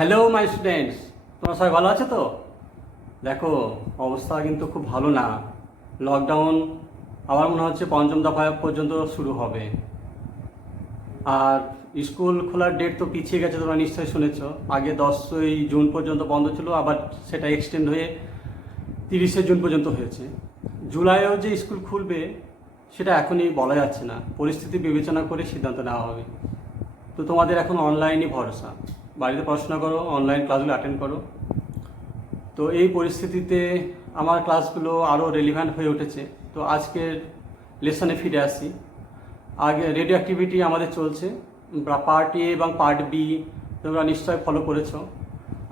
Hello my students, তোমরা সবাই ভালো আছো তো? দেখো, অবস্থা কিন্তু খুব ভালো না। লকডাউন আবার মনে হচ্ছে পঞ্চম দফা পর্যন্ত শুরু হবে। আর স্কুল খোলার ডেট তো পিছিয়ে গেছে, তোমরা নিশ্চয়ই শুনেছ। আগে 10ই জুন পর্যন্ত বন্ধ ছিল, আবার সেটা এক্সটেন্ড হয়ে 30শে জুন পর্যন্ত হয়েছে। জুলাইয়েও যে স্কুল খুলবে সেটা এখনই বলা যাচ্ছে না, পরিস্থিতি বিবেচনা করে সিদ্ধান্ত নেওয়া হবে। তো তোমাদের এখন অনলাইনই ভরসা, বাড়িতে পড়াশোনা করো, অনলাইন ক্লাসগুলো অ্যাটেন্ড করো। তো এই পরিস্থিতিতে আমার ক্লাসগুলো আরও রেলিভেন্ট হয়ে উঠেছে। তো আজকের লেসনে ফিরে আসি। আগে রেডিও অ্যাক্টিভিটি আমাদের চলছে, পার্ট এ এবং পার্ট বি তোমরা নিশ্চয়ই ফলো করেছো।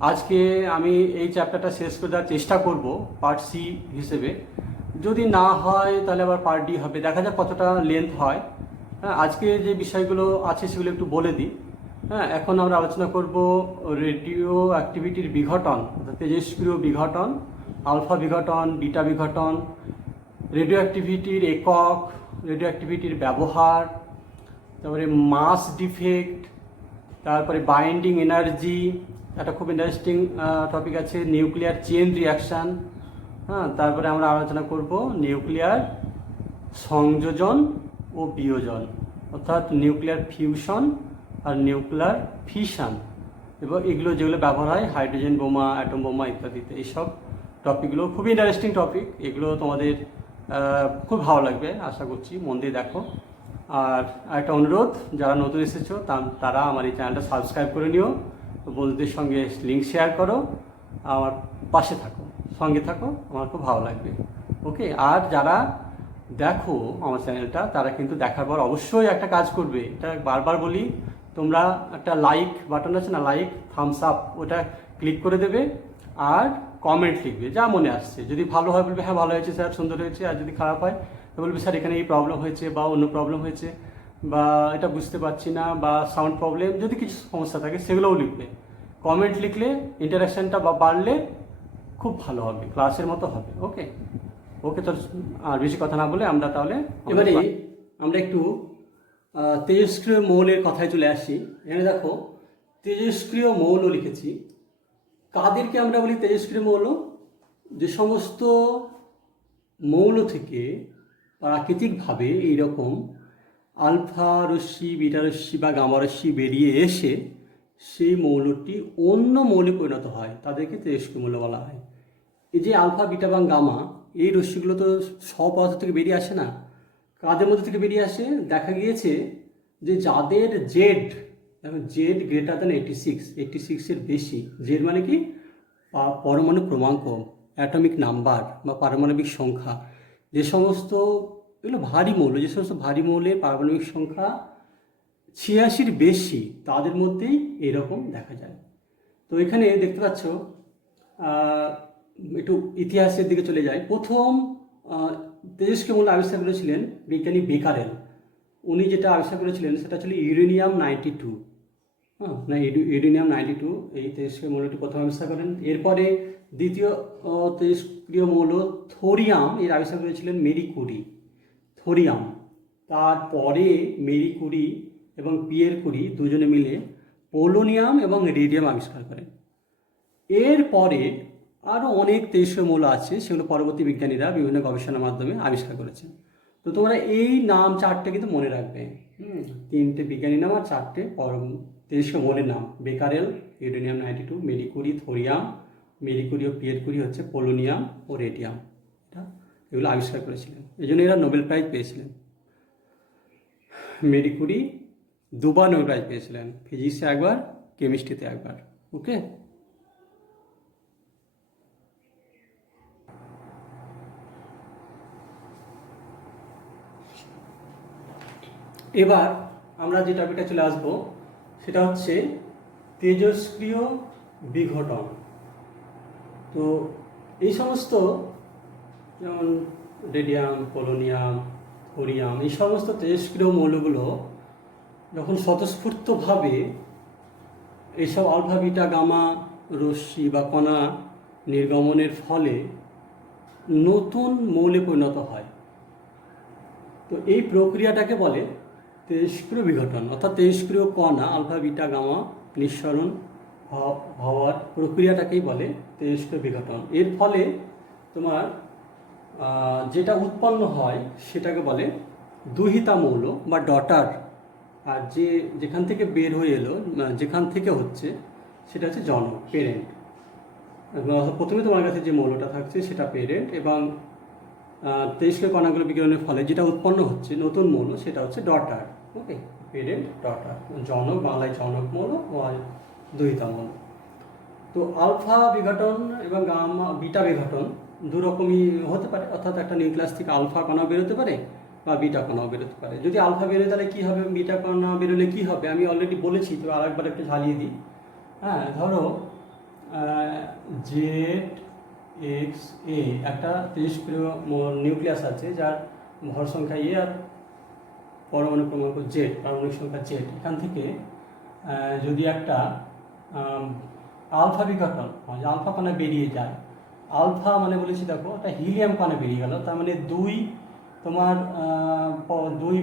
আজকে আমি এই চ্যাপ্টারটা শেষ করে দেওয়ার চেষ্টা করব পার্ট সি হিসেবে। যদি না হয় তাহলে আবার পার্ট ডি হবে, দেখা যাক কতটা লেন্থ হয়। হ্যাঁ, আজকে যে বিষয়গুলো আছে সেগুলো একটু বলে দিই। হ্যাঁ, এখন আমরা আলোচনা করব রেডিও অ্যাক্টিভিটির বিঘটন, অর্থাৎ তেজস্ক্রিয় বিঘটন, আলফা বিঘটন, বিটা বিঘটন, রেডিও অ্যাক্টিভিটির একক, রেডিও অ্যাক্টিভিটির ব্যবহার, তারপরে মাস ডিফেক্ট, তারপরে বাইন্ডিং এনার্জি, একটা খুব ইন্টারেস্টিং টপিক আছে নিউক্লিয়ার চেন রিয়াকশান। হ্যাঁ, তারপরে আমরা আলোচনা করব নিউক্লিয়ার সংযোজন ও বিয়োজন, অর্থাৎ নিউক্লিয়ার ফিউশন আর নিউক্লিয়ার ফিশন, এবং এগুলো যেগুলো ব্যবহার হয় হাইড্রোজেন বোমা, অ্যাটম বোমা ইত্যাদিতে। এইসব টপিকগুলো খুবই ইন্টারেস্টিং টপিক, এগুলো তোমাদের খুব ভালো লাগবে আশা করছি, মন দিয়ে দেখো। আর একটা অনুরোধ, যারা নতুন এসেছো তারা আমার এই চ্যানেলটা সাবস্ক্রাইব করে নিও, বন্ধুদের সঙ্গে লিঙ্ক শেয়ার করো, আমার পাশে থাকো, সঙ্গে থাকো, আমার খুব ভালো লাগবে। ওকে, আর যারা দেখো আমার চ্যানেলটা তারা কিন্তু দেখার পর অবশ্যই একটা কাজ করবে, এটা বারবার বলি, তোমরা একটা লাইক বাটন আছে না, লাইক থামস আপ, ওটা ক্লিক করে দেবে আর কমেন্ট লিখবে যা মনে আসছে। যদি ভালো হয় বলবে হ্যাঁ ভালো হয়েছে স্যার, সুন্দর হয়েছে, আর যদি খারাপ হয় তো বলবে স্যার এখানে এই প্রবলেম হয়েছে বা অন্য প্রবলেম হয়েছে, বা এটা বুঝতে পারছি না, বা সাউন্ড প্রবলেম, যদি কিছু সমস্যা থাকে সেগুলোও লিখবে। কমেন্ট লিখলে ইন্টারাকশানটা বাড়লে খুব ভালো হবে, ক্লাসের মতো হবে। ওকে ওকে, তো আর বেশি কথা না বলে আমরা তাহলে এবারে আমরা একটু তেজস্ক্রিয় মৌলের কথায় চলে আসি। এখানে দেখো তেজস্ক্রিয় মৌল লিখেছি। কাদেরকে আমরা বলি তেজস্ক্রিয় মৌল? যে সমস্ত মৌল থেকে প্রাকৃতিকভাবে এইরকম আলফা রশ্মি, বিটা রশ্মি বা গামা রশ্মি বেরিয়ে এসে সেই মৌলটি অন্য মৌলে পরিণত হয়, তাদেরকে তেজস্ক্রিয় মৌল বলা হয়। এই যে আলফা, বিটা বা গামা, এই রশ্মিগুলো তো সব পদার্থ থেকে বেরিয়ে আসে না। কাদের মধ্যে থেকে বেরিয়ে আসে? দেখা গিয়েছে যে যাদের জেড, দেখো জেড গ্রেটার দ্যান 86-এর বেশি, জেড মানে কি পরমাণু ক্রমাঙ্ক, অ্যাটমিক নাম্বার বা পারমাণবিক সংখ্যা, যে সমস্ত এগুলো ভারী মৌল, যে সমস্ত ভারী মৌলের পারমাণবিক সংখ্যা 86-এর বেশি, তাদের মধ্যেই এরকম দেখা যায়। তো এখানে দেখতে পাচ্ছ, একটু ইতিহাসের দিকে চলে যায়। প্রথম তেজস্ক্রিয় মৌল আবিষ্কার করেছিলেন বিজ্ঞানী বেকারেল। উনি যেটা আবিষ্কার করেছিলেন সেটা ছিল ইউরেনিয়াম 92। হ্যাঁ, না ইউরেনিয়াম 92 এই তেজস্ক্রিয় মৌলটি প্রথম আবিষ্কার করেন। এরপরে দ্বিতীয় তেজস্ক্রিয় মৌল থোরিয়াম, এর আবিষ্কার করেছিলেন মেরি কুরি। থোরিয়াম, তারপরে মেরি কুরি এবং পিয়ের কুরি দুজনে মিলে পোলোনিয়াম এবং রেডিয়াম আবিষ্কার করেন। এরপরে আরও অনেক তেজস্ক্রিয় মৌল আছে, সেগুলো পরবর্তী বিজ্ঞানীরা বিভিন্ন গবেষণার মাধ্যমে আবিষ্কার করেছেন। তো তোমরা এই নাম চারটে কিন্তু মনে রাখবে। তিনটে বিজ্ঞানীর নাম আর চারটে তেজস্ক্রিয় মৌলের নাম: Becquerel, uranium 92, Marie Curie, thorium. Marie Curie ও পিয়ের কুরি হচ্ছে পোলোনিয়াম ও রেডিয়াম, এগুলো আবিষ্কার করেছিলেন, এই জন্য এরা নোবেল প্রাইজ পেয়েছিলেন। মেরি কুরি দুবার নোবেল প্রাইজ পেয়েছিলেন, ফিজিক্সে একবার, কেমিস্ট্রিতে একবার। ওকে, এবার আমরা যে টপিকটা চলে আসবো সেটা হচ্ছে তেজস্ক্রিয় বিঘটন। তো এই সমস্ত, যেমন রেডিয়াম, পোলোনিয়াম, থোরিয়াম, এই সমস্ত তেজস্ক্রিয় মৌলগুলো যখন স্বতঃস্ফূর্তভাবে এইসব আলফা, বিটা, গামা রশ্মি বা কণা নির্গমনের ফলে নতুন মৌলে পরিণত হয়, তো এই প্রক্রিয়াটাকে বলে তেজস্ক্রিয় বিঘটন, অর্থাৎ তেজস্ক্রিয় কণা আলফা, বিটা, গামা নিঃসরণ হওয়ার প্রক্রিয়াটাকেই বলে তেজস্ক্রিয় বিঘটন। এর ফলে তোমার যেটা উৎপন্ন হয় সেটাকে বলে দুহিতা মৌল বা ডটার। আর যেখান থেকে বের হয়ে এলো, যেখান থেকে হচ্ছে, সেটা হচ্ছে জনক, পেরেন্ট। প্রথমে তোমার কাছে যে মৌলটা থাকছে সেটা পেরেন্ট, এবং তেজস্ক্রিয় কণাগুলো বিকিরণের ফলে যেটা উৎপন্ন হচ্ছে নতুন মৌল সেটা হচ্ছে ডটার। ওকে, পেরেন্ট, ডটার, জনক, বাংলায় জনক মৌল বা দুহিতা মৌল। তো আলফা বিঘটন এবং গামা বিটা বিঘটন দু রকমই হতে পারে, অর্থাৎ একটা নিউক্লিয়াস থেকে আলফা কণা বেরোতে পারে বা বিটা কণাও বেরোতে পারে। যদি আলফা বেরোয় তাহলে কী হবে, বিটা কণা বেরোলে কী হবে আমি অলরেডি বলেছি, তো আরেকবার একটু ঝালিয়ে দিই। হ্যাঁ, ধরো জেড এক্স এ একটা তেজস্ক্রিয় নিউক্লিয়াস আছে যার ভর সংখ্যা এ আর পরমাণু ক্রমাঙ্ক জেড, পারমাণবিক সংখ্যা জেড। এখান থেকে যদি একটা আলফা বিঘটন হয়, আলফা কণা বেরিয়ে যায়, আলফা মানে বলেছি দেখো একটা হিলিয়াম কণা বেরিয়ে গেল, তার মানে তোমার দুই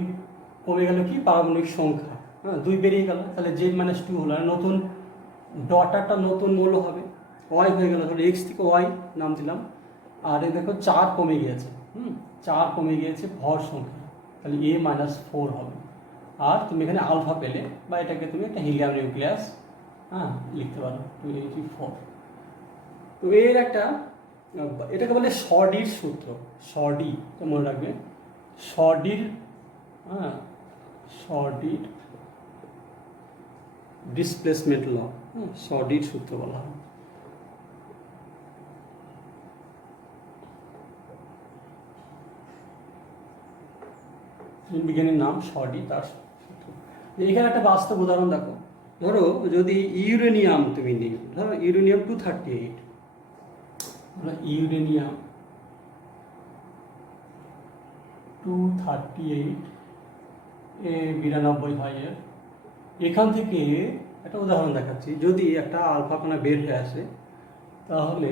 কমে গেল কি পারমাণবিক সংখ্যা, হ্যাঁ, 2 বেরিয়ে গেল, তাহলে Z-2 হলো, নতুন ডটারটা নতুন মৌল হবে, ওয়াই হয়ে গেল, ধরো এক্স থেকে ওয়াই নাম দিলাম। আর এই দেখো 4 কমে গিয়েছে, 4 কমে গিয়েছে ভর সংখ্যা, তাহলে A-4 হবে। আর তুমি এখানে আলফা পেলে, বা এটাকে তুমি একটা হিলিয়াম নিউক্লিয়াস লিখতে পারো 284। তো এর এটাকে বলে শর্ডির সূত্র, শর্ডি, মনে রাখবে, শর্ডির শর্ডির ডিসপ্লেসমেন্ট ল, শর্ডির সূত্র বলা হয়। বিজ্ঞানীর নাম শর্ডি, তার সূত্র। এখানে একটা বাস্তব উদাহরণ দেখো, ধরো যদি ইউরেনিয়াম তুমি নিই, ধরো ইউরেনিয়াম 238, ইউরেনিয়াম 238 92 হয় এর। এখান থেকে একটা উদাহরণ দেখাচ্ছি, যদি একটা আলফা কণা বের হয়ে আসে তাহলে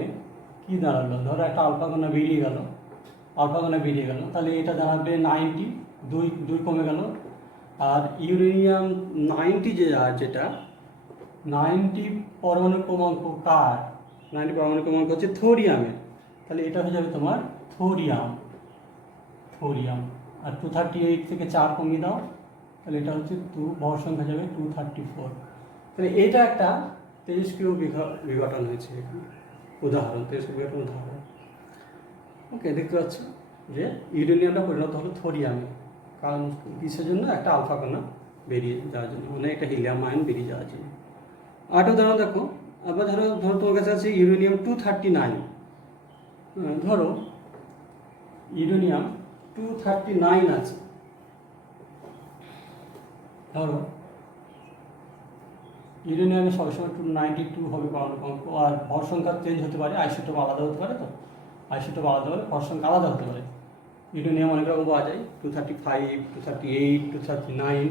কি দাঁড়ালো, ধরো একটা আলফা কণা বেরিয়ে গেল, তাহলে এটা দাঁড়াবে 90, 2 কমে গেল। আর ইউরেনিয়াম 90 যেটা 90 পরমাণু ক্রমাঙ্ক কার, 90 পরমাণু ক্রমাঙ্ক হচ্ছে থোরিয়ামের, তাহলে এটা হয়ে যাবে তোমার থোরিয়াম। আর 238 থেকে 4 কমিয়ে দাও, তাহলে এটা হচ্ছে ভর সংখ্যা যাবে 234। তাহলে এটা একটা তেজস্ক্রিয় বিঘটন হয়েছে এখানে, উদাহরণ, তেজস্ক্রিয় বিঘটন উদাহরণ। ওকে, দেখতে পাচ্ছ যে ইউরেনিয়ামটা পরিণত হলো থোরিয়ামে, কারণ কিসের জন্য, একটা আলফা কণা বেরিয়ে যাওয়ার জন্য, মানে একটা হিলিয়াম আয়ন বেরিয়ে যাওয়ার জন্য। আরেকটা উদাহরণ দেখো, আবার ধরো তোমার কাছে আছে ইউরেনিয়াম 239, ধরো ইউরেনিয়াম 239 আছে, ধরো ইউরেনিয়ামে সবসময় 292 হবে পরমাণু ক্রমাঙ্ক, আর ভর সংখ্যা চেঞ্জ হতে পারে, আইসোটোপ আলাদা হতে পারে, তো আইসোটোপ আলাদা হলে ভর সংখ্যা আলাদা হতে পারে। ইউরেনিয়াম অনেক রকম পাওয়া যায়, 235, 238, 239।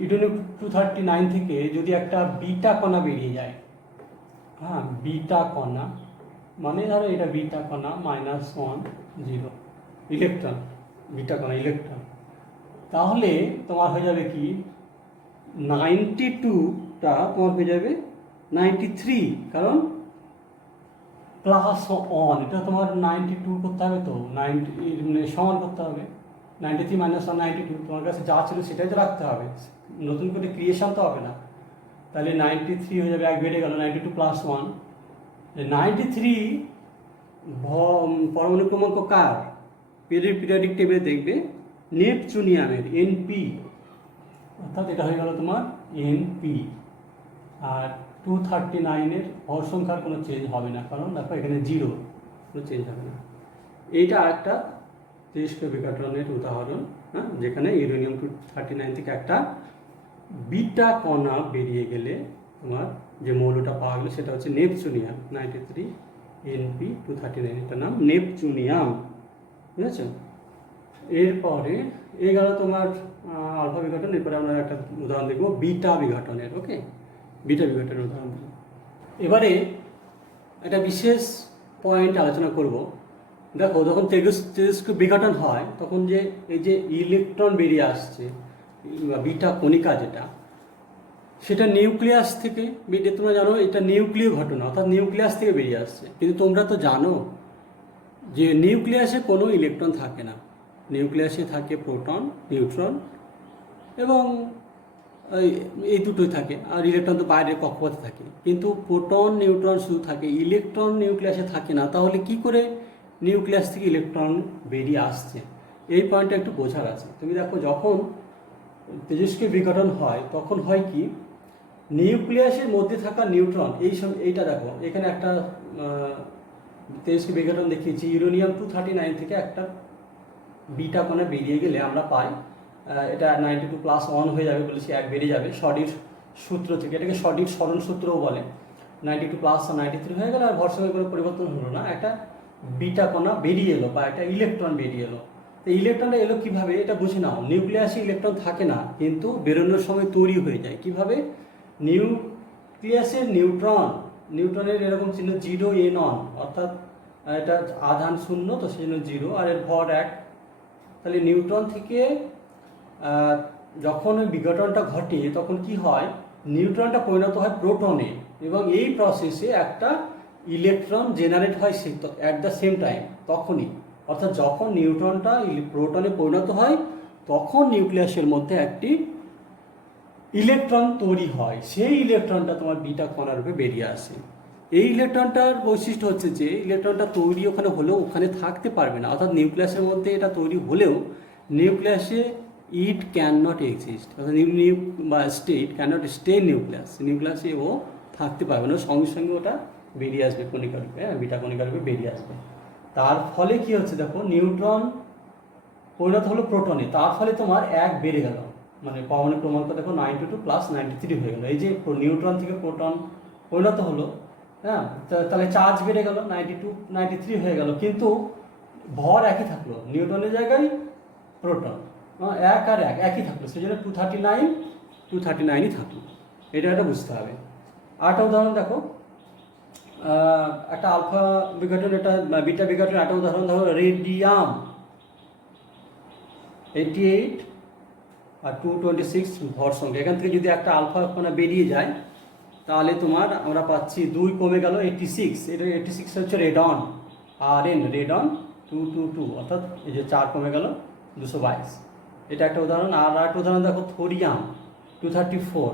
ইউরেনিয়াম 239 থেকে যদি একটা বিটা কণা বেরিয়ে যায়, বিটা কণা মানে ধরো এটা বিটা কণা -1 0 ইলেকট্রন, বিটা কণা ইলেকট্রন, তাহলে তোমার হয়ে যাবে কি 92টা তোমার হয়ে যাবে 93, কারণ +1, এটা তোমার 92 করতে হবে, তো 90 মানে সমান করতে হবে, 93 - 1 92, তোমার কাছে যা ছিল সেটাই তো রাখতে হবে, নতুন করে ক্রিয়েশন তো হবে না। তাহলে 93 হয়ে যাবে, 1 বেড়ে গেল, 92 + 1, 93 পরমাণু ক্রমাঙ্ক কার, পিরিয়ডিক টেবিলে দেখবে নেপচুনিয়ামের, NP, অর্থাৎ এটা হয়ে গেল তোমার NP। আর 239-এর ভর সংখ্যার কোনো চেঞ্জ হবে না, কারণ দেখো এখানে 0, কোনো চেঞ্জ হবে না। এইটা আরেকটা তেজস্ক্রিয় বিঘটনের উদাহরণ, যেখানে ইউরেনিয়াম 239 থেকে একটা বিটা কণা বেরিয়ে গেলে তোমার যে মৌলটা পাওয়া গেলো সেটা হচ্ছে নেপচুনিয়াম 93 NP 239, এটার নাম নেপচুনিয়াম, বুঝেছ? এরপরে এই গেল তোমার আলফা বিঘটন। এরপরে আমরা একটা উদাহরণ দেখবো বিটা বিঘটনের। ওকে, বিটা বিঘটনের উদাহরণ দেখব। এবারে একটা বিশেষ পয়েন্ট আলোচনা করব। দেখো, যখন তেজস্ক্রিয় বিঘটন হয় তখন এই যে ইলেকট্রন বেরিয়ে আসছে, বিটা কণিকা যেটা, সেটা নিউক্লিয়াস থেকে বেরিয়ে, তোমরা জানো এটা নিউক্লিয় ঘটনা, অর্থাৎ নিউক্লিয়াস থেকে বেরিয়ে আসছে। কিন্তু তোমরা তো জানো যে নিউক্লিয়াসে কোনো ইলেকট্রন থাকে না, নিউক্লিয়াসে থাকে প্রোটন, নিউট্রন এবং এই দুটোই থাকে, আর ইলেকট্রন তো বাইরের কক্ষপথে থাকে। কিন্তু প্রোটন নিউট্রন শুধু থাকে, ইলেকট্রন নিউক্লিয়াসে থাকে না। তাহলে কি করে নিউক্লিয়াস থেকে ইলেকট্রন বেরিয়ে আসছে, এই পয়েন্টটা একটু বোঝার আছে। তুমি দেখো, যখন তেজস্ক্রিয় বিঘটন হয় তখন হয় কি, নিউক্লিয়াসের মধ্যে থাকা নিউট্রন, এইটা দেখো এখানে একটা তেজস্ক্রিয় বিঘটন দেখিয়েছি, ইউরেনিয়াম 239 থেকে একটা বিটা কণা বেরিয়ে গেলে আমরা পাই, এটা 92+1 হয়ে যাবে, বলেছি 1 বেড়ে যাবে শর্ডির সূত্র থেকে। এটাকে শর্ডির সরণ সূত্রও বলে। 92+ আর 93 হয়ে গেল, আর ভরসকের কোনো পরিবর্তন হলো না, একটা বিটা কণা বেরিয়ে এলো বা একটা ইলেকট্রন বেরিয়ে এলো। তো ইলেকট্রনটা এলো কিভাবে, এটা বুঝে নাও। নিউক্লিয়াসে ইলেকট্রন থাকে না, কিন্তু বেরোনোর সময় তৈরি হয়ে যায় কিভাবে। নিউক্লিয়াসের নিউট্রনের এরকম চিহ্ন 0 অর্থাৎ এটা আধান 0, তো সেই জন্য 0, আর এর ভর 1। তাহলে নিউট্রন থেকে যখন ওই বিঘটনটা ঘটে তখন কি হয়, নিউট্রনটা পরিণত হয় প্রোটনে, এবং এই প্রসেসে একটা ইলেকট্রন জেনারেট হয় অ্যাট দ্য সেম টাইম, তখনই। অর্থাৎ যখন নিউট্রনটা প্রোটনে পরিণত হয় তখন নিউক্লিয়াসের মধ্যে একটি ইলেকট্রন তৈরি হয়, সেই ইলেকট্রনটা তোমার বিটা কণা রূপে বেরিয়ে আসে। এই ইলেকট্রনটার বৈশিষ্ট্য হচ্ছে যে ইলেকট্রনটা তৈরি ওখানে হলেও ওখানে থাকতে পারবে না, অর্থাৎ নিউক্লিয়াসের মধ্যে এটা তৈরি হলেও নিউক্লিয়াসে ইট ক্যান নট এক্সিস্ট, অর্থাৎ বা স্টেট ক্যান নট স্টে নিউক্লিয়াসে ও থাকতে পারবে না, সঙ্গে সঙ্গে ওটা বেরিয়ে আসবে কণিকা রূপে, বিটা কণিকা রূপে বেরিয়ে আসবে। তার ফলে কি হচ্ছে দেখো, নিউট্রন পরিণত হলো প্রোটনে, তার ফলে তোমার 1 বেড়ে গেল, মানে পারমাণবিক ক্রমাঙ্ক দেখো 92+93 হয়ে গেল। এই যে নিউট্রন থেকে প্রোটন পরিণত হলো, হ্যাঁ, তাহলে চার্জ বেড়ে গেল, 93 হয়ে গেল, কিন্তু ভর একই থাকলো, নিউট্রনের জায়গায় প্রোটন 1 আর 1 একই থাকলো, সেই জন্য 239ই থাকলো। এটা বুঝতে হবে। আরেকটা উদাহরণ দেখো, একটা আলফা বিঘটন, এটা বিটা বিঘটন। একটা উদাহরণ দেখো, রেডিয়াম 88 আর 226 ভর সঙ্গে, এখান থেকে যদি একটা আলফা কণা বেরিয়ে যায় তাহলে তোমার আমরা পাচ্ছি 2 কমে গেল 86, এটা 86 হচ্ছে রেডন, আর রেডন 222, অর্থাৎ এই যে 4 কমে গেল 222। এটা একটা উদাহরণ। আর একটা উদাহরণ দেখো, থোরিয়াম 234,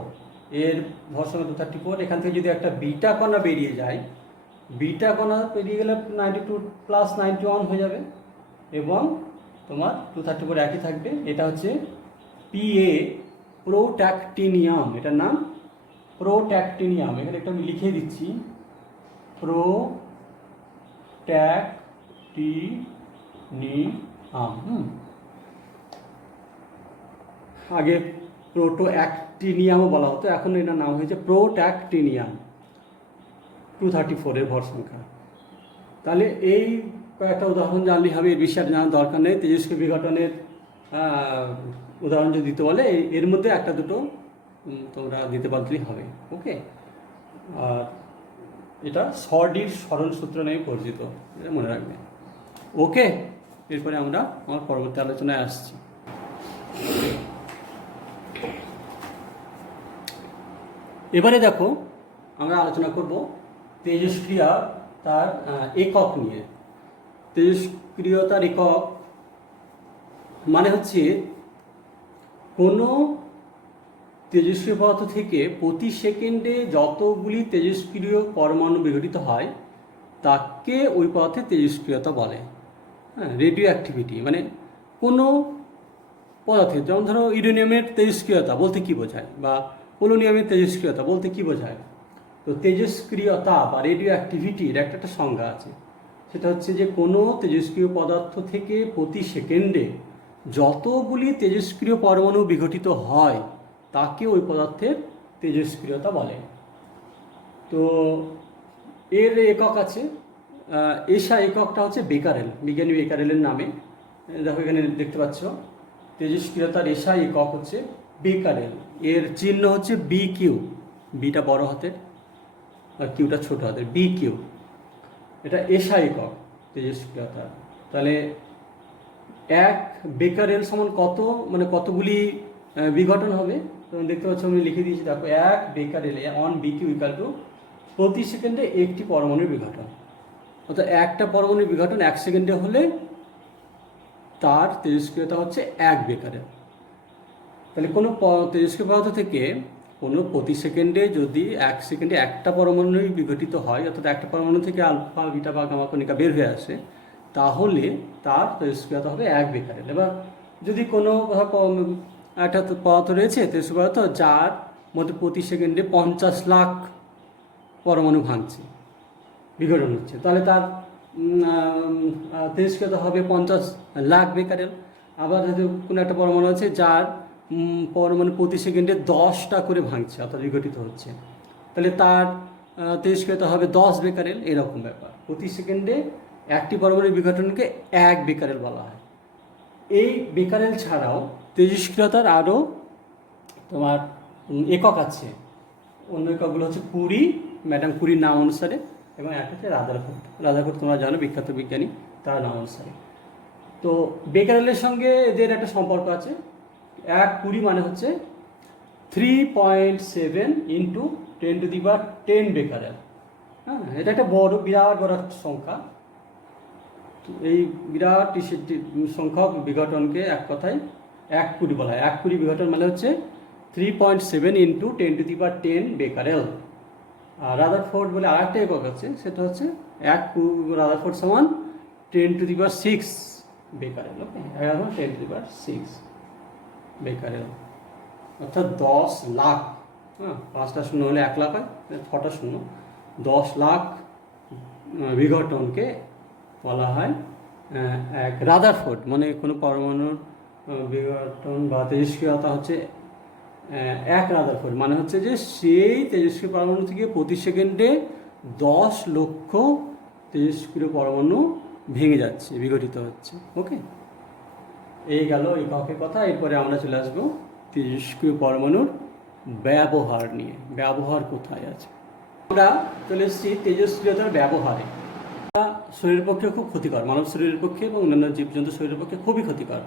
এর ভর সঙ্গে 234, এখান থেকে যদি একটা বিটা কণা বেরিয়ে যায়, বিটা কণা বেরিয়ে গেলে 92+91 হয়ে যাবে, এবং তোমার 234 একই থাকবে। এটা হচ্ছে PA, প্রোট্যাক্টিনিয়াম, এটার নাম প্রোট্যাক্টিনিয়াম। এখানে একটা আমি লিখে দিচ্ছি, প্রোট্যাক্টিনিয়াম। আগে প্রোটোঅ্যাক্টিনিয়ামও বলা হতো, এখন এটার নাম হয়েছে প্রোট্যাক্টিনিয়াম। 234 এর ভর সংখ্যা। তাহলে এই কয়েকটা উদাহরণ জানলেই হবে, এর বিষয়ে জানার দরকার নেই। তেজস্ক্রিয় বিঘটনের উদাহরণ যদি দিতে বলে এর মধ্যে একটা দুটো তোমরা দিতে পারলেই হবে, ওকে। আর এটা শর্ডির সরণ সূত্র নামে পরিচিত, এটা মনে রাখবে, ওকে। এরপরে আমরা আমার পরবর্তী আলোচনায় আসছি। এবারে দেখো, আমরা আলোচনা করব তেজস্ক্রিয়া তার একক নিয়ে। তেজস্ক্রিয়তার একক মানে হচ্ছে কোনো তেজস্ক্রিয় পদার্থ থেকে প্রতি সেকেন্ডে যতগুলি তেজস্ক্রিয় পরমাণু বিঘটিত হয় তাকে ওই পদার্থের তেজস্ক্রিয়তা বলে। হ্যাঁ, রেডিও অ্যাক্টিভিটি মানে কোনো পদার্থের, যেমন ধরো ইউরেনিয়ামের তেজস্ক্রিয়তা বলতে কী বোঝায়, বা পোলোনিয়ামের তেজস্ক্রিয়তা বলতে কী বোঝায়। তো তেজস্ক্রিয়তা বা রেডিও অ্যাক্টিভিটির একটা সংজ্ঞা আছে, সেটা হচ্ছে যে কোনো তেজস্ক্রিয় পদার্থ থেকে প্রতি সেকেন্ডে যতগুলি তেজস্ক্রিয় পরমাণু বিঘটিত হয় তাকে ওই পদার্থের তেজস্ক্রিয়তা বলে। তো এর একক আছে, এসা এককটা হচ্ছে বেকারেল, বিজ্ঞানী বেকারেলের নামে। দেখো এখানে দেখতে পাচ্ছ, তেজস্ক্রিয়তার এসা একক হচ্ছে বেকারেল। এর চিহ্ন হচ্ছে BQ, বিটা বড় হাতের আর কিউটা ছোট হাতের, BQ। এটা এসা একক তেজস্ক্রিয়তা। তাহলে 1 বেকারেল সমান কত, মানে কতগুলি বিঘটন হবে, তখন দেখতে পাচ্ছ আমি লিখে দিয়েছি, দেখো 1 বেকারেল 1 বিকিউ ইকুয়াল টু প্রতি সেকেন্ডে একটি পরমাণুর বিঘটন। অর্থাৎ একটা পরমাণুর বিঘটন 1 সেকেন্ডে হলে তার তেজস্ক্রিয়তা হচ্ছে 1 বেকারেল। তাহলে কোনো তেজস্ক্রিয় পদার্থ থেকে কোনো প্রতি সেকেন্ডে যদি 1 সেকেন্ডে একটা পরমাণুই বিঘটিত হয়, অর্থাৎ একটা পরমাণু থেকে আলফা বিটা বা গামা কণিকা বের হয়ে আসে, তাহলে তার তেজস্ক্রিয়তা হবে 1 বেকারেল। এবার যদি কোনো একটা পদার্থ রয়েছে তেজস্ক্রিয় পদার্থ যার মধ্যে প্রতি সেকেন্ডে 50 লাখ পরমাণু ভাঙছে, বিঘটন হচ্ছে, তাহলে তার তেজস্ক্রিয়তা হবে 50 লাখ বেকারেল। আবার যদি কোনো একটা পরমাণু আছে যার পরমাণু প্রতি সেকেন্ডে 10টা করে ভাঙছে অর্থাৎ বিঘটিত হচ্ছে, তাহলে তার তেজস্ক্রিয়তা হবে 10 বেকারেল। এরকম ব্যাপার, প্রতি সেকেন্ডে একটি পরমাণুর বিঘটনকে 1 বেকারেল বলা হয়। এই বেকারেল ছাড়াও তেজস্ক্রিয়তার আরও তোমার একক আছে। অন্য এককগুলো হচ্ছে কুরি, ম্যাডাম কুরির নাম অনুসারে, এবং একটা হচ্ছে রাদারফোর্ড। রাদারফোর্ড তোমরা জানো, বিখ্যাত বিজ্ঞানী, তার নাম অনুসারে। তো বেকারেলের সঙ্গে এদের একটা সম্পর্ক আছে। 1 কুরি মানে হচ্ছে 3.7 ইন্টু 10⁻10 বেকারেল। হ্যাঁ, এটা একটা বিরাট বড় সংখ্যা। এই বিরাট সংখ্যক বিঘটনকে এক কথায় 1 কুরি বলা হয়। 1 কুরি বিঘটন মানে হচ্ছে 3.7 ইন্টু 10⁻10 বেকারেল। আর রাদারফোর্ড বলে আরেকটা একক আছে, সেটা হচ্ছে রাদারফোর্ড সমান 10⁻6 বেকারেল। ওকে, 10⁻6 বেকারেল, অর্থাৎ 10 লাখ। হ্যাঁ, 5টা শূন্য হলে 1 লাখ হয়, 6টা শূন্য, 10 লাখ বিঘটনকে বলা হয় এক রাদারফোর্ড। মানে কোনো পরমাণুর বিঘটন বা তেজস্ক্রিয়তা হচ্ছে 1 রাদারফোর্ড, মানে হচ্ছে যে সেই তেজস্ক্রিয় পরমাণু থেকে প্রতি সেকেন্ডে 10 লক্ষ তেজস্ক্রিয় পরমাণু ভেঙে যাচ্ছে, বিঘটিত হচ্ছে। ওকে, এই গেল এককের কথা। এরপরে আমরা চলে আসবো তেজস্ক্রিয় পরমাণুর ব্যবহার নিয়ে। ব্যবহার কোথায় আছে? আমরা চলে এসেছি তেজস্ক্রিয়তার ব্যবহারে। শরীরের পক্ষে খুব ক্ষতিকর, মানব শরীরের পক্ষে এবং অন্যান্য জীবজন্তু শরীরের পক্ষে খুবই ক্ষতিকর।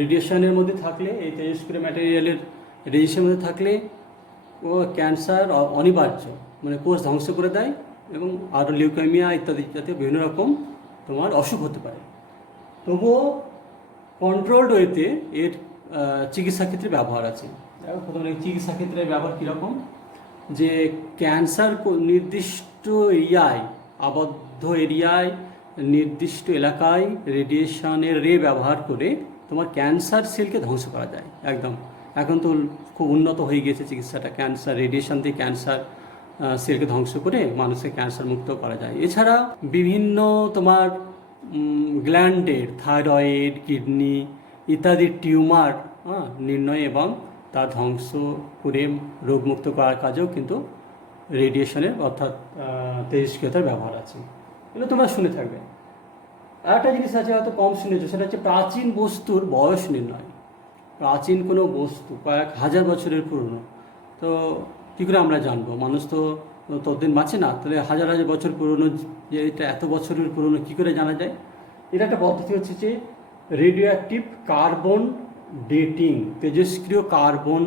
রেডিয়েশনের মধ্যে থাকলে, এই তেজস্ক্রিয় ম্যাটেরিয়ালের রেডিয়েশনের মধ্যে থাকলে ও ক্যান্সার অনিবার্য, মানে কোষ ধ্বংস করে দেয়, এবং আরও লিউকেমিয়া ইত্যাদি জাতীয় বিভিন্ন রকম তোমার অসুখ হতে পারে। তবুও কন্ট্রোলড ওয়েতে এর চিকিৎসা ক্ষেত্রে ব্যবহার আছে। দেখো, প্রথমে চিকিৎসা ক্ষেত্রে ব্যবহার কীরকম, যে ক্যান্সার নির্দিষ্ট এরিয়ায়, আবদ্ধ এরিয়ায়, নির্দিষ্ট এলাকায় রেডিয়েশনের ব্যবহার করে তোমার ক্যান্সার সেলকে ধ্বংস করা যায় একদম। এখন তো খুব উন্নত হয়ে গিয়েছে চিকিৎসাটা, ক্যান্সার রেডিয়েশন দিয়ে ক্যান্সার সেলকে ধ্বংস করে মানুষকে ক্যান্সার মুক্ত করা যায়। এছাড়া বিভিন্ন তোমার গ্ল্যান্ডের, থাইরয়েড, কিডনি ইত্যাদির টিউমার নির্ণয় এবং তার ধ্বংস করে রোগমুক্ত করার কাজেও কিন্তু রেডিয়েশনের অর্থাৎ তেজস্ক্রিয়তার ব্যবহার আছে। এগুলো তোমরা শুনে থাকবে। আর একটা জিনিস আছে, হয়তো কম শুনেছো, সেটা হচ্ছে প্রাচীন বস্তুর বয়স নির্ণয়। প্রাচীন কোনো বস্তু কয়েক হাজার বছরের পুরনো, তো কী করে আমরা জানবো? মানুষ তো ততদিন বাঁচে না, তাহলে হাজার হাজার বছর পুরনো, যে এটা এত বছরের পুরনো কী করে জানা যায়? এটা একটা পদ্ধতি হচ্ছে যে রেডিও অ্যাক্টিভ কার্বন ডেটিং। তেজস্ক্রিয় কার্বন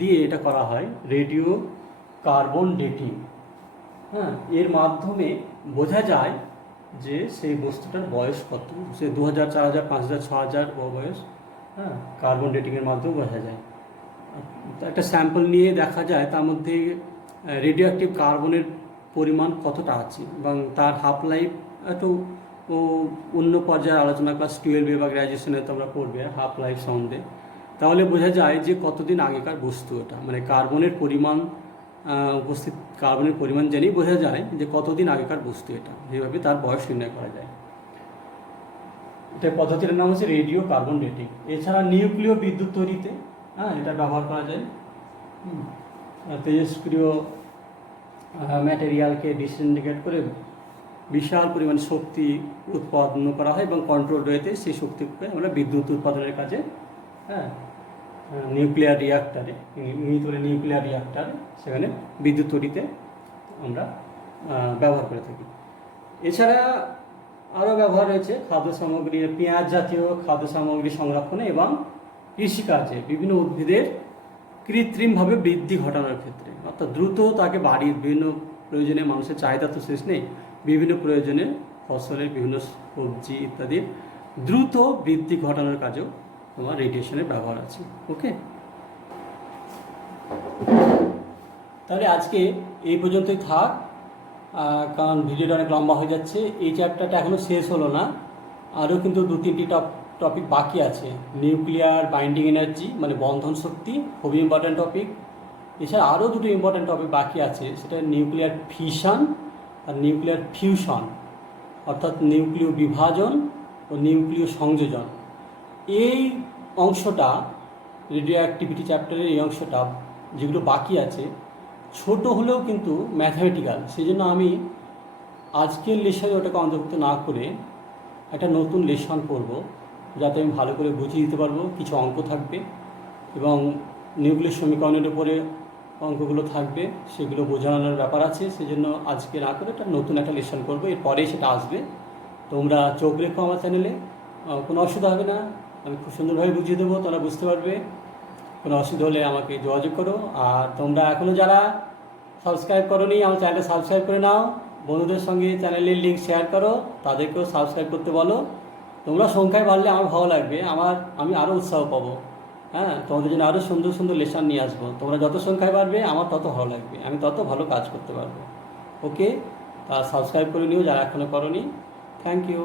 দিয়ে এটা করা হয়, রেডিও কার্বন ডেটিং। হ্যাঁ, এর মাধ্যমে বোঝা যায় যে সেই বস্তুটার বয়স কত, সে 2000, 4000, 5000, 6000 বয়স। হ্যাঁ, কার্বন ডেটিংয়ের মাধ্যমে বোঝা যায়। একটা স্যাম্পল নিয়ে দেখা যায় তার মধ্যে রেডিও অ্যাক্টিভ কার্বনের পরিমাণ কতটা আছে, এবং তার হাফ লাইফ একটু অন্য পর্যায়ে আলোচনা ক্লাস 12 বা গ্র্যাজুয়েশনে তোমরা পড়বে হাফ লাইফ সম্বন্ধে। তাহলে বোঝা যায় যে কতদিন আগেকার বস্তু এটা, মানে কার্বনের পরিমাণ উপস্থিত, কার্বনের পরিমাণ জেনেই বোঝা যায় যে কতদিন আগেকার বস্তু এটা। এইভাবে তার বয়স নির্ণয় করা যায়। এটা পদ্ধতির নাম হচ্ছে রেডিও কার্বন ডেটিং। এছাড়া নিউক্লিয় বিদ্যুৎ তৈরিতে এটা ব্যবহার করা যায়। তেজস্ক্রিয় ম্যাটেরিয়ালকে ডিসইন্টিগ্রেট করে বিশাল পরিমাণ শক্তি উৎপন্ন করা হয়, এবং কন্ট্রোল ওয়েতে সেই শক্তিকে আমরা বিদ্যুৎ উৎপাদনের কাজে নিউক্লিয়ার রিয়াক্টারে, নিউক্লিয়ার রিয়াক্টার, সেখানে বিদ্যুৎ তৈরিতে আমরা ব্যবহার করে থাকি। এছাড়া আরও ব্যবহার রয়েছে খাদ্য সামগ্রী, পেঁয়াজ জাতীয় খাদ্য সামগ্রী সংরক্ষণে এবং কৃষিকাজে বিভিন্ন উদ্ভিদের কৃত্রিমভাবে বৃদ্ধি ঘটানোর ক্ষেত্রে, অর্থাৎ দ্রুত তাকে বাড়ির বিভিন্ন প্রয়োজনে, মানুষের চাহিদা তো শেষ নেই, বিভিন্ন প্রয়োজনে ফসলের বিভিন্ন সবজি ইত্যাদির দ্রুত বৃদ্ধি ঘটানোর কাজেও তোমার রেডিয়েশনের ব্যবহার আছে। ওকে, তাহলে আজকে এই পর্যন্তই থাক, কারণ ভিডিওটা অনেক লম্বা হয়ে যাচ্ছে। এই চ্যাপ্টারটা এখনও শেষ হলো না, আরও কিন্তু 2-3টি টপিক বাকি আছে। নিউক্লিয়ার বাইন্ডিং এনার্জি মানে বন্ধন শক্তি, খুবই ইম্পর্ট্যান্ট টপিক। এছাড়া আরও দুটো ইম্পর্ট্যান্ট টপিক বাকি আছে, সেটা নিউক্লিয়ার ফিশন আর নিউক্লিয়ার ফিউশন, অর্থাৎ নিউক্লিয় বিভাজন ও নিউক্লিয় সংযোজন। এই অংশটা, রেডিও অ্যাক্টিভিটি চ্যাপ্টারের এই অংশটা যেগুলো বাকি আছে, ছোট হলেও কিন্তু ম্যাথামেটিক্যাল, সেই জন্য আমি আজকের লেসনে ওটাকে অন্তর্ভুক্ত না করে একটা নতুন লেসন করব, যাতে আমি ভালো করে বুঝিয়ে দিতে পারবো। কিছু অঙ্ক থাকবে এবং নিউক্লিয়ার সমীকরণের উপরে অঙ্কগুলো থাকবে, সেগুলো বোঝানোর ব্যাপার আছে। সেই জন্য আজকে না করে একটা নতুন একটা লেসন করবো, এরপরেই সেটা আসবে। তোমরা চোখ রেখো আমার চ্যানেলে, কোনো অসুবিধা হবে না, আমি খুব সুন্দরভাবে বুঝিয়ে দেবো, তোমরা বুঝতে পারবে। কোনো অসুবিধা হলে আমাকে যোগাযোগ করো। আর তোমরা এখনও যারা সাবস্ক্রাইব করোনি, আমার চ্যানেলটা সাবস্ক্রাইব করে নাও, বন্ধুদের সঙ্গে চ্যানেলের লিঙ্ক শেয়ার করো, তাদেরকেও সাবস্ক্রাইব করতে বলো। তোমরা সংখ্যায় বাড়লে আমার ভালো লাগবে, আমি আরও উৎসাহ পাবো। হ্যাঁ, তোমাদের জন্য আরও সুন্দর সুন্দর লেসন নিয়ে আসবো। তোমরা যত সংখ্যায় বাড়বে আমার তত ভালো লাগবে, আমি তত ভালো কাজ করতে পারবো। ওকে, তা সাবস্ক্রাইব করে নিও যারা এখনও করোনি। Thank you.